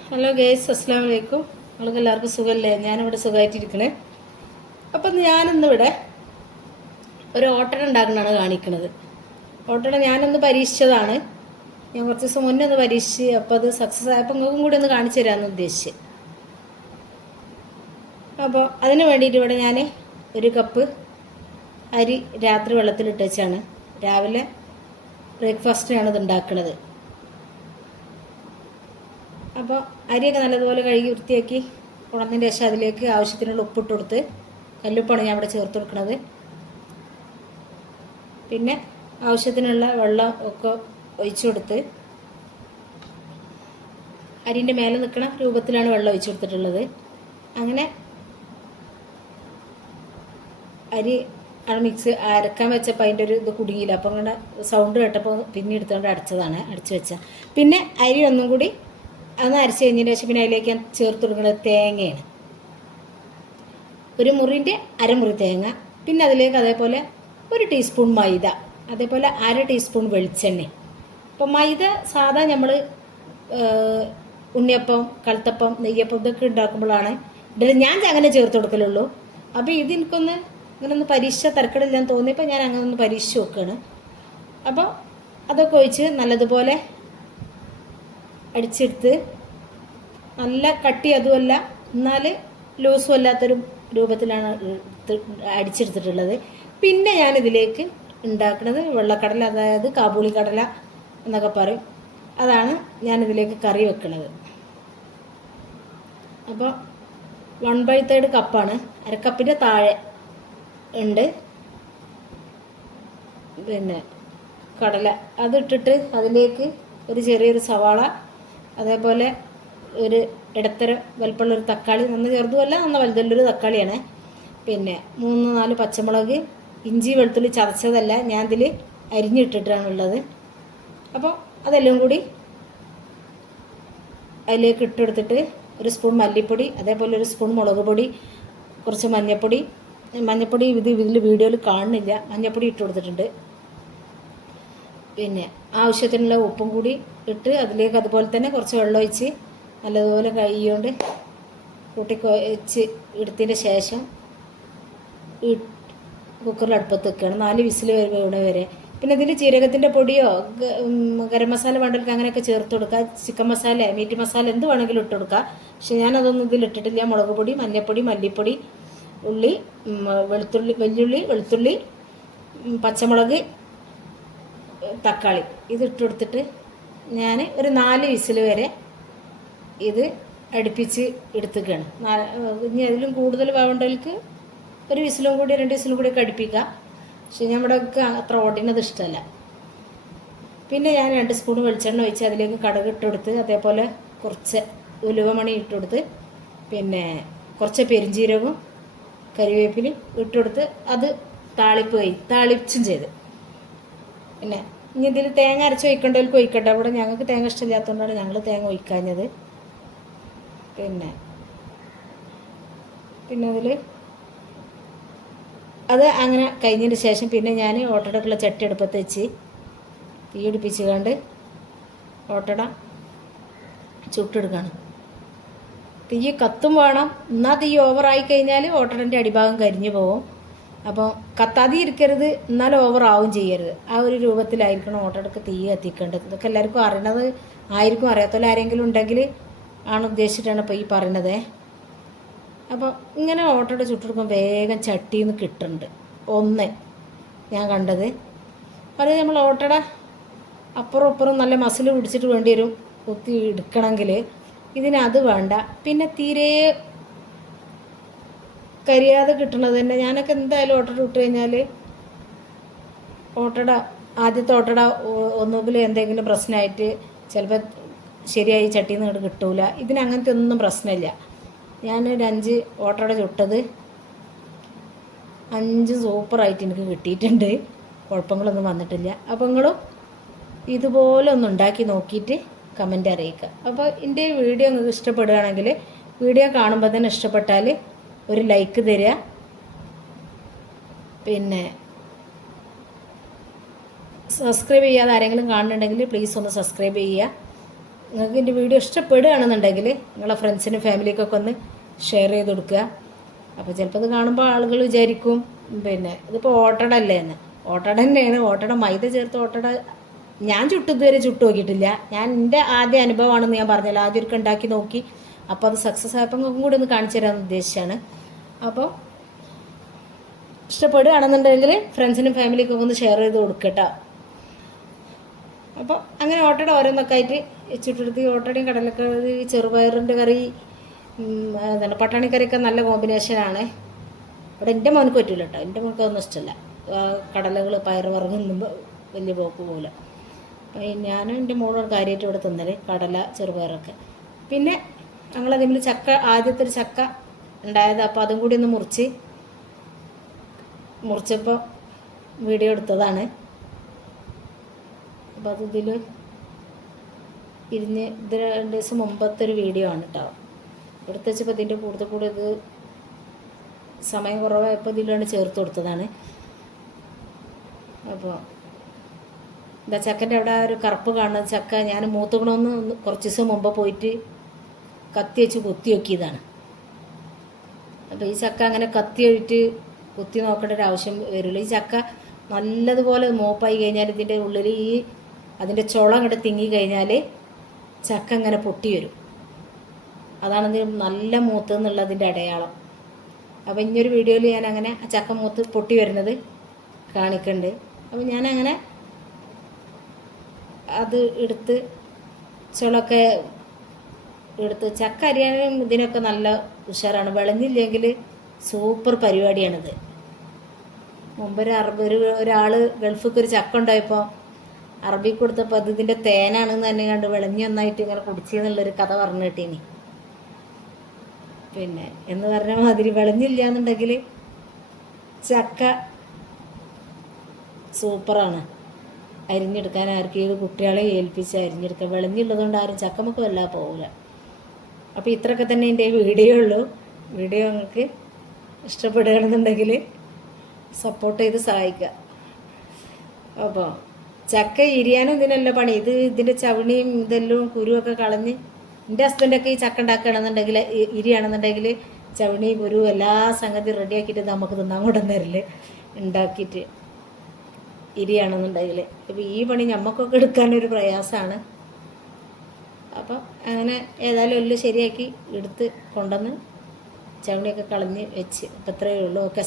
Hello guys, അസ്സാം വലൈക്കും. നിങ്ങൾക്ക് എല്ലാവർക്കും സുഖമല്ലേ? ഞാനിവിടെ സുഖമായിട്ടിരിക്കണേ. അപ്പം ഞാനിന്നിവിടെ ഒരു ഓട്ടട ഉണ്ടാക്കുന്നതാണ് കാണിക്കുന്നത്. ഓട്ടട ഞാനൊന്ന് പരീക്ഷിച്ചതാണ്. ഞാൻ കുറച്ച് ദിവസം മുന്നേ ഒന്ന് പരീക്ഷിച്ച്, അപ്പോൾ അത് സക്സസ് ആയപ്പോൾ നിങ്ങൾക്കും കൂടി ഒന്ന് കാണിച്ചു തരാമെന്ന് ഉദ്ദേശിച്ച്. അപ്പോൾ അതിന് വേണ്ടിയിട്ട് ഇവിടെ ഞാൻ ഒരു കപ്പ് അരി രാത്രി വെള്ളത്തിലിട്ട് വെച്ചാണ് രാവിലെ ബ്രേക്ക്ഫാസ്റ്റിനാണ് ഇത് ഉണ്ടാക്കുന്നത്. അപ്പോൾ അരിയൊക്കെ നല്ലതുപോലെ കഴുകി വൃത്തിയാക്കി ഉണർന്നതിന് ശേഷം അതിലേക്ക് ആവശ്യത്തിനുള്ള ഉപ്പിട്ട് കൊടുത്ത്, കല്ലുപ്പാണ് ഞാൻ ഇവിടെ ചേർത്ത് കൊടുക്കുന്നത്. പിന്നെ ആവശ്യത്തിനുള്ള വെള്ളം ഒക്കെ ഒഴിച്ചു കൊടുത്ത്, അരിൻ്റെ മേലെ നിൽക്കുന്ന രൂപത്തിലാണ് വെള്ളം ഒഴിച്ചു കൊടുത്തിട്ടുള്ളത്. അങ്ങനെ അരി മിക്സ് അരക്കാൻ വെച്ചപ്പോൾ അതിൻ്റെ ഒരു ഇത് കുടുങ്ങിയില്ല. അപ്പം അങ്ങനെ സൗണ്ട് കേട്ടപ്പോൾ പിന്നെ എടുത്തുകൊണ്ട് അടച്ചു വെച്ച. പിന്നെ അരി ഒന്നും കൂടി അതൊന്ന് അരച്ച് കഴിഞ്ഞതിന് ശേഷം പിന്നെ അതിലേക്ക് ഞാൻ ചേർത്ത് കൊടുക്കുന്നത് തേങ്ങയാണ്. ഒരു മുറിൻ്റെ അരമുറി തേങ്ങ, പിന്നെ അതിലേക്ക് അതേപോലെ ഒരു ടീസ്പൂൺ മൈദ, അതേപോലെ 1/2 ടീസ്പൂൺ വെളിച്ചെണ്ണ. അപ്പോൾ മൈദ സാധാ നമ്മൾ ഉണ്ണിയപ്പം, കൽത്തപ്പം, നെയ്യപ്പം ഇതൊക്കെ ഉണ്ടാക്കുമ്പോഴാണ് ഞാൻ അങ്ങനെ ചേർത്ത് കൊടുക്കലുള്ളൂ. അപ്പോൾ ഇത് എനിക്കൊന്ന് ഇങ്ങനെ ഒന്ന് പരീക്ഷ തരക്കടില്ലാന്ന് തോന്നിയപ്പോൾ ഞാൻ അങ്ങനെ ഒന്ന് പരീക്ഷിച്ച് നോക്കുകയാണ്. അപ്പോൾ അതൊക്കെ ഒഴിച്ച് നല്ലതുപോലെ അടിച്ചെടുത്ത്, നല്ല കട്ടി അതുമല്ല എന്നാൽ ലൂസും അല്ലാത്തൊരു രൂപത്തിലാണ് അടിച്ചെടുത്തിട്ടുള്ളത്. പിന്നെ ഞാനിതിലേക്ക് ഉണ്ടാക്കുന്നത് വെള്ളക്കടല, അതായത് കാബൂളി കടല എന്നൊക്കെ പറയും. അതാണ് ഞാനിതിലേക്ക് കറി വെക്കുന്നത്. അപ്പോൾ 1/3 കപ്പാണ്, അരക്കപ്പിൻ്റെ താഴെ ഉണ്ട് പിന്നെ കടല. അതിട്ടിട്ട് അതിലേക്ക് ഒരു ചെറിയൊരു സവാള, അതേപോലെ ഒരു ഇടത്തരം വലിപ്പമുള്ളൊരു തക്കാളി, നന്ന ചെറുതുമല്ല നന്ന വലുതുള്ളൊരു തക്കാളിയാണ്. പിന്നെ 3-4 പച്ചമുളക്, ഇഞ്ചി വെളുത്തുള്ളി ചതച്ചതല്ല, ഞാൻ ഇതിൽ അരിഞ്ഞിട്ടിട്ടാണുള്ളത്. അപ്പോൾ അതെല്ലാം കൂടി അതിലേക്ക് ഇട്ടെടുത്തിട്ട് ഒരു സ്പൂൺ മല്ലിപ്പൊടി, അതേപോലെ ഒരു സ്പൂൺ മുളക് പൊടി, കുറച്ച് മഞ്ഞൾപ്പൊടി ഇതിൽ വീഡിയോയിൽ കാണുന്നില്ല, മഞ്ഞൾപ്പൊടി ഇട്ട് കൊടുത്തിട്ടുണ്ട്. പിന്നെ ആവശ്യത്തിനുള്ള ഉപ്പും കൂടി ഇട്ട് അതിലേക്ക് അതുപോലെ തന്നെ കുറച്ച് വെള്ളം ഒഴിച്ച് നല്ലതുപോലെ കൈകൊണ്ട് കൂട്ടിക്കൊഴിച്ച് എടുത്തതിന് ശേഷം കുക്കറിൽ അടുപ്പത്ത് വെക്കുകയാണ് 4 വിസിൽ വീണ വരെ. പിന്നെ ഇതിൽ ജീരകത്തിൻ്റെ പൊടിയോ ഗരം മസാല വേണ്ടവർക്ക് അങ്ങനെയൊക്കെ ചേർത്ത് കൊടുക്കുക. ചിക്കൻ മസാല, മീറ്റ് മസാല എന്ത് വേണമെങ്കിലും ഇട്ട് കൊടുക്കുക. പക്ഷെ ഞാനതൊന്നും ഇതിലിട്ടിട്ടില്ല. മുളക് പൊടി, മഞ്ഞൾപ്പൊടി, മല്ലിപ്പൊടി, ഉള്ളി, വെളുത്തുള്ളി, പച്ചമുളക്, തക്കാളി ഇതിട്ട് കൊടുത്തിട്ട് ഞാൻ ഒരു 4 വിസിൽ വരെ ഇത് അടുപ്പിച്ച് എടുത്തുകയാണ്. ഇനി അതിലും കൂടുതൽ വേണ്ടവർക്ക് ഒരു വിസിലും കൂടി 2 വിസിലും കൂടി ഒക്കെ അടുപ്പിക്കാം. പക്ഷെ നമ്മുടെയൊക്കെ അത്ര ഓടിനത് ഇഷ്ടമല്ല. പിന്നെ ഞാൻ 2 സ്പൂൺ വെളിച്ചെണ്ണ ഒഴിച്ച് അതിലേക്ക് കടുക് ഇട്ട് കൊടുത്ത്, അതേപോലെ കുറച്ച് ഉലുവമണി ഇട്ട് കൊടുത്ത്, പിന്നെ കുറച്ച് പെരിഞ്ചീരകവും കരിവേപ്പിലയും ഇട്ട് കൊടുത്ത് അത് താളിച്ചും ചെയ്ത്. പിന്നെ ഇനി ഇതിൽ തേങ്ങ അരച്ച് ഒഴിക്കേണ്ടവർക്ക് ഒഴിക്കട്ടെ. അവിടെ ഞങ്ങൾക്ക് തേങ്ങ ഇഷ്ടമില്ലാത്തതുകൊണ്ടാണ് ഞങ്ങൾ തേങ്ങ ഒഴിക്കാഞ്ഞത്. പിന്നെ അതിൽ അത് അങ്ങനെ കഴിഞ്ഞതിന് ശേഷം പിന്നെ ഞാൻ ഓട്ടടക്കുള്ള ചട്ടി അടുപ്പത്ത് വെച്ച് തീ പിടിപ്പിച്ച് കണ്ട് ഓട്ടട ചുട്ടെടുക്കുകയാണ്. തീ കത്തും വേണം, എന്നാൽ തീ ഓവറായി കഴിഞ്ഞാൽ ഓട്ടടൻ്റെ അടിഭാഗം കരിഞ്ഞു പോകും. അപ്പോൾ കത്താതെ ഇരിക്കരുത്, എന്നാൽ ഓവറാവും ചെയ്യരുത്. ആ ഒരു രൂപത്തിലായിരിക്കണം ഓട്ടടക്ക് തീ കത്തിക്കേണ്ടത്. ഇതൊക്കെ എല്ലാവർക്കും അറിയണത് ആയിരിക്കും, അറിയാത്തവർ ആരെങ്കിലും ഉണ്ടെങ്കിൽ ആണ് ഉദ്ദേശിച്ചിട്ടാണ് ഇപ്പോൾ ഈ പറയണത്. അപ്പോൾ ഇങ്ങനെ ഓട്ടട ചുട്ടെടുക്കുമ്പോൾ വേഗം ചട്ടിയിൽ നിന്ന് കിട്ടുന്നുണ്ട്. ഒന്ന് ഞാൻ കണ്ടത് അത് നമ്മൾ ഓട്ടട അപ്പുറം നല്ല മസിൽ പിടിച്ചിട്ട് വേണ്ടി വരും കുത്തി എടുക്കണമെങ്കിൽ. ഇതിനത് വേണ്ട. പിന്നെ തീരെ കരിയാതെ കിട്ടണത് തന്നെ. ഞാനൊക്കെ എന്തായാലും ഓട്ടട ഇട്ട് കഴിഞ്ഞാൽ ആദ്യത്തെ ഓട്ടട ഒന്നുകിൽ എന്തെങ്കിലും പ്രശ്നമായിട്ട് ചിലപ്പോൾ ശരിയായി ചട്ടിയിൽ നിന്ന് കിട്ടൂല. ഇതിനങ്ങനത്തെ ഒന്നും പ്രശ്നമില്ല. ഞാനൊരു 5 ഓട്ടട ചുട്ടത് 5 സൂപ്പറായിട്ട് എനിക്ക് കിട്ടിയിട്ടുണ്ട്. കുഴപ്പങ്ങളൊന്നും വന്നിട്ടില്ല. അപ്പോൾ നിങ്ങളും ഇതുപോലെ ഒന്ന് ഉണ്ടാക്കി നോക്കിയിട്ട് കമൻ്റ് അറിയിക്കുക. അപ്പോൾ എൻ്റെ വീഡിയോ നിങ്ങൾക്ക് ഇഷ്ടപ്പെടുകയാണെങ്കിൽ, വീഡിയോ കാണുമ്പോൾ തന്നെ ഇഷ്ടപ്പെട്ടാൽ ഒരു ലൈക്ക് തരിക. പിന്നെ സബ്സ്ക്രൈബ് ചെയ്യാതെ ആരെങ്കിലും കാണുന്നുണ്ടെങ്കിൽ പ്ലീസ് ഒന്ന് സബ്സ്ക്രൈബ് ചെയ്യുക. നിങ്ങൾക്ക് എൻ്റെ വീഡിയോ ഇഷ്ടപ്പെടുകയാണെന്നുണ്ടെങ്കിൽ നിങ്ങളെ ഫ്രണ്ട്സിനും ഫാമിലിക്കൊക്കെ ഒന്ന് ഷെയർ ചെയ്ത് കൊടുക്കുക. അപ്പോൾ ചിലപ്പോൾ ഇത് കാണുമ്പോൾ ആളുകൾ വിചാരിക്കും പിന്നെ ഇതിപ്പോൾ ഓട്ടട അല്ലേ എന്ന്. ഓട്ടട തന്നെയാണ്. ഓട്ടട മൈദ ചേർത്ത് ഓട്ടട ഞാൻ ഇതുവരെ ചുട്ടു നോക്കിയിട്ടില്ല. ഞാൻ എൻ്റെ ആദ്യ അനുഭവമാണെന്ന് ഞാൻ പറഞ്ഞല്ലോ. ആദ്യം ഒരിക്കൽ ഉണ്ടാക്കി നോക്കി. അപ്പോൾ അത് സക്സസ് ആയപ്പോൾ നിങ്ങൾക്കും കൂടി ഒന്ന് കാണിച്ചു തരാമെന്ന് ഉദ്ദേശിച്ചാണ്. അപ്പോൾ ഇഷ്ടപ്പെടുകയാണെന്നുണ്ടെങ്കിൽ ഫ്രണ്ട്സിനും ഫാമിലിക്കൊക്കെ ഒന്ന് ഷെയർ ചെയ്ത് കൊടുക്കട്ടോ. അപ്പോൾ അങ്ങനെ ഓട്ടട ഓരോന്നൊക്കെ ആയിട്ട് വെച്ചിട്ടെടുത്ത് ഓട്ടടയും കടലക്കറി, ചെറുപയറിൻ്റെ കറി, എന്താണ് പട്ടാണിക്കറിയൊക്കെ നല്ല കോമ്പിനേഷനാണ്. ഇവിടെ എൻ്റെ മോനക്ക് പറ്റില്ല കേട്ടോ. എൻ്റെ മോനക്ക് അതൊന്നും ഇഷ്ടമല്ല. കടലകൾ പയറ് വർഗ്ഗം വലിയ പോക്ക് പോലെ. ഞാനും എൻ്റെ മോളും കാര്യമായിട്ട് ഇവിടെ തിന്നല് കടല ചെറുപയറൊക്കെ. പിന്നെ ഞങ്ങളതിൽ ചക്ക, ആദ്യത്തെ ഒരു ചക്ക ഉണ്ടായത്. അപ്പോൾ അതും കൂടി ഒന്ന് മുറിച്ചപ്പോൾ വീഡിയോ എടുത്തതാണ്. അപ്പോൾ അത് ഇതിൽ ഇത് 2 ദിവസം മുമ്പത്തെ ഒരു വീഡിയോ ആണ് കേട്ടോ. എടുത്ത് വെച്ചപ്പോൾ ഇതിൻ്റെ കൂടെ ഇത് സമയം കുറവായപ്പോൾ ഇതിലാണ് ചേർത്ത് കൊടുത്തതാണ്. അപ്പോൾ എന്താ ചക്കൻ്റെ അവിടെ ഒരു കറുപ്പ് കാണുന്നത് ചക്ക ഞാൻ മൂത്തുകണമെന്ന് കുറച്ച് ദിവസം മുമ്പ് പോയിട്ട് കത്തി വെച്ച് കുത്തി നോക്കിയതാണ്. അപ്പോൾ ഈ ചക്ക അങ്ങനെ കത്തി ഒഴിച്ച് കുത്തി നോക്കേണ്ട ഒരു ആവശ്യം വരില്ല. ഈ ചക്ക നല്ലതുപോലെ മൂപ്പായി കഴിഞ്ഞാൽ ഇതിൻ്റെ ഉള്ളിൽ അതിൻ്റെ ചുള അങ്ങോട്ട് തിങ്ങി കഴിഞ്ഞാൽ ചക്ക അങ്ങനെ പൊട്ടി വരും. അതാണ് ഇതിന് നല്ല മൂത്ത് എന്നുള്ളതിൻ്റെ അടയാളം. അപ്പോൾ ഇനിയൊരു വീഡിയോയിൽ ഞാൻ അങ്ങനെ ആ ചക്ക മൂത്ത് പൊട്ടി വരുന്നത് കാണിക്കുന്നുണ്ട്. അപ്പോൾ ഞാനങ്ങനെ അത് എടുത്ത് ചുളൊക്കെ എടുത്ത് ചക്ക അരിയാനും ഇതിനൊക്കെ നല്ല ഉഷാറാണ്. വിളഞ്ഞില്ലെങ്കിൽ സൂപ്പർ പരിപാടിയാണിത്. മുമ്പ് ഒരാൾ ഗൾഫിക്ക് ഒരു ചക്ക ഉണ്ടായപ്പോൾ അറബിക്ക് കൊടുത്തപ്പോൾ അത് ഇതിൻ്റെ തേനാണെന്ന് തന്നെ കണ്ട് വിളഞ്ഞ് നന്നായിട്ട് ഇങ്ങനെ കുടിച്ചെന്നുള്ളൊരു കഥ പറഞ്ഞു കിട്ടീനി. പിന്നെ എന്ന് പറഞ്ഞ മാതിരി വിളഞ്ഞില്ല എന്നുണ്ടെങ്കിൽ ചക്ക സൂപ്പറാണ്. അരിഞ്ഞെടുക്കാൻ ആർക്കെങ്കിലും കുട്ടികളെ ഏൽപ്പിച്ച് അരിഞ്ഞെടുക്കാൻ. വിളഞ്ഞുള്ളതുകൊണ്ട് ആരും ചക്കമൊക്കെ വല്ലാതെ പോകില്ല. അപ്പോൾ ഇത്രയൊക്കെ തന്നെ എൻ്റെ വീഡിയോ ഉള്ളൂ. വീഡിയോ നിങ്ങൾക്ക് ഇഷ്ടപ്പെടുകയാണെന്നുണ്ടെങ്കിൽ സപ്പോർട്ട് ചെയ്ത് സഹായിക്കുക. അപ്പോൾ ചക്ക ഇരിയാനും ഇതിനല്ല പണി. ഇതിൻ്റെ ചവിണിയും ഇതെല്ലാം കുരുവൊക്കെ കളഞ്ഞ് എൻ്റെ ഹസ്ബൻഡൊക്കെ ഈ ചക്ക ഉണ്ടാക്കുകയാണെന്നുണ്ടെങ്കിൽ ഇരിയാണെന്നുണ്ടെങ്കിൽ ചവിണി കുരു എല്ലാ സംഗതി റെഡിയാക്കിയിട്ട് നമുക്ക് തിന്നാൻ കൊണ്ടുവന്നേരില്ലേ ഉണ്ടാക്കിയിട്ട് ഇരിയാണെന്നുണ്ടെങ്കിൽ. ഇപ്പോൾ ഈ പണി നമുക്കൊക്കെ എടുക്കാനൊരു പ്രയാസമാണ്. അപ്പം അങ്ങനെ ഏതായാലും എല്ലാം ശരിയാക്കി എടുത്ത് കൊണ്ടുവന്ന് ചവിണിയൊക്കെ കളഞ്ഞ് വെച്ച്. അപ്പം ഇത്രയേ ഉള്ളൂ. ഓക്കെ.